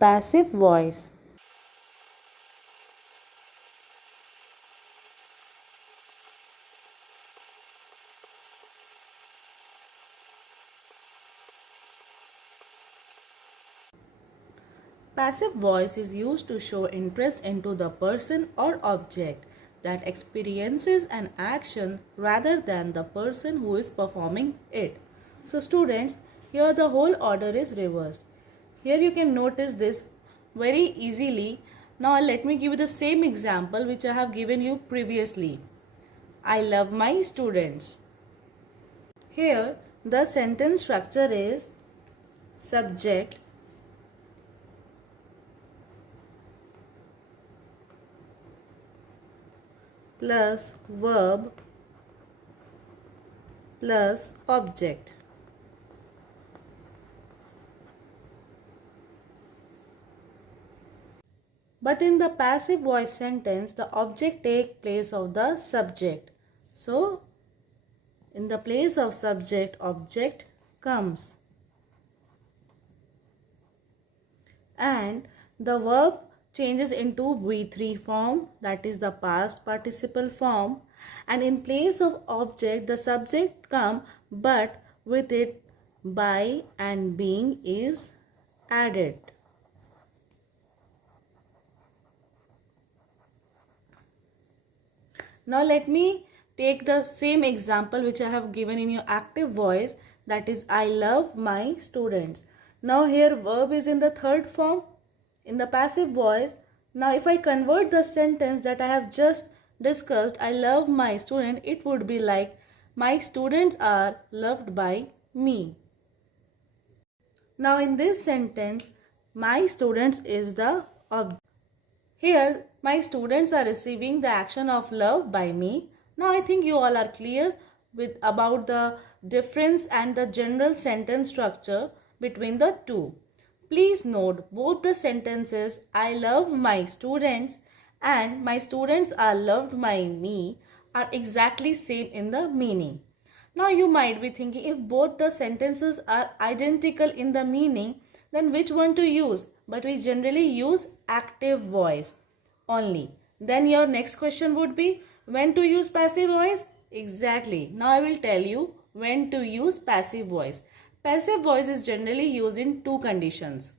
Passive voice. Passive voice is used to show interest into the person or object that experiences an action rather than the person who is performing it. So students, here the whole order is reversed. Here you can notice this very easily. Now let me give you the same example which I have given you previously. I love my students. Here the sentence structure is subject plus verb plus object. But in the passive voice sentence, the object takes place of the subject. So, in the place of subject, object comes. And the verb changes into V3 form, that is the past participle form. And in place of object, the subject come, but with it by and being is added. Now let me take the same example which I have given in your active voice, that is I love my students. Now here verb is in the third form in the passive voice. Now if I convert the sentence that I have just discussed, I love my student, it would be like my students are loved by me. Now in this sentence, my students is the object. Here, my students are receiving the action of love by me. Now, I think you all are clear about the difference and the general sentence structure between the two. Please note both the sentences I love my students and my students are loved by me are exactly same in the meaning. Now, you might be thinking if both the sentences are identical in the meaning, then which one to use? But we generally use active voice only. Then your next question would be when to use passive voice? Exactly. Now I will tell you when to use passive voice. Passive voice is generally used in two conditions.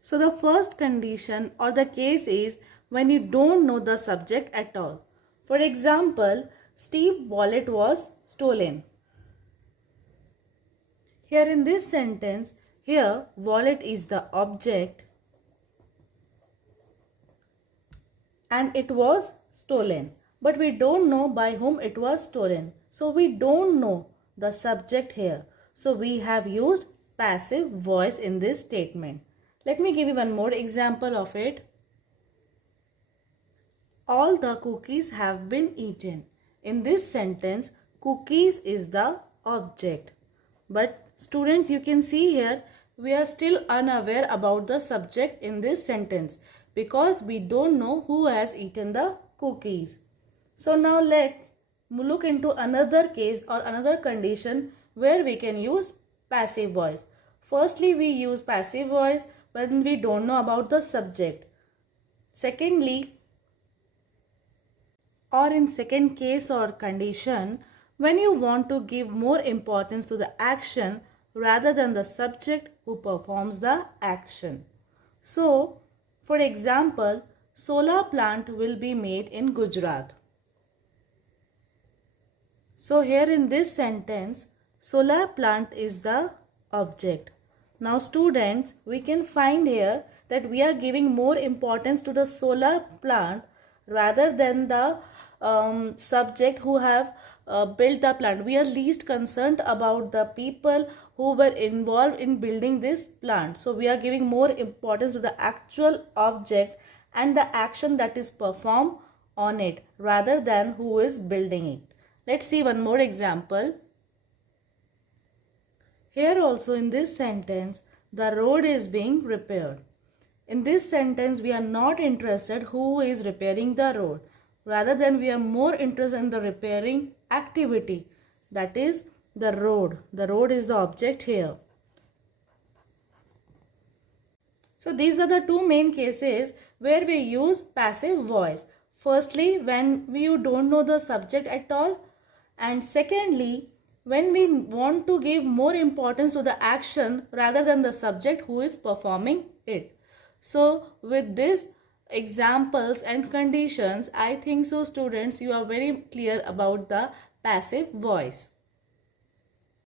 So the first condition or the case is when you don't know the subject at all. For example, Steve's wallet was stolen. Here in this sentence, here wallet is the object and it was stolen. But we don't know by whom it was stolen. So we don't know the subject here. So we have used passive voice in this statement. Let me give you one more example of it. All the cookies have been eaten. In this sentence, cookies is the object. But students, you can see here, we are still unaware about the subject in this sentence because we don't know who has eaten the cookies. So now let's look into another case or another condition where we can use passive voice. Firstly, we use passive voice when we don't know about the subject. Secondly, or in second case or condition, when you want to give more importance to the action rather than the subject who performs the action. So, for example, solar plant will be made in Gujarat. So here in this sentence, solar plant is the object. Now students, we can find here that we are giving more importance to the solar plant rather than the subject who have built the plant. We are least concerned about the people who were involved in building this plant. So we are giving more importance to the actual object and the action that is performed on it rather than who is building it. Let's see one more example. Here also in this sentence, the road is being repaired. In this sentence, we are not interested who is repairing the road. Rather than we are more interested in the repairing activity. That is the road. The road is the object here. So these are the two main cases where we use passive voice. Firstly, when you don't know the subject at all, and secondly, when we want to give more importance to the action rather than the subject who is performing it. So with these examples and conditions, I think so students, you are very clear about the passive voice.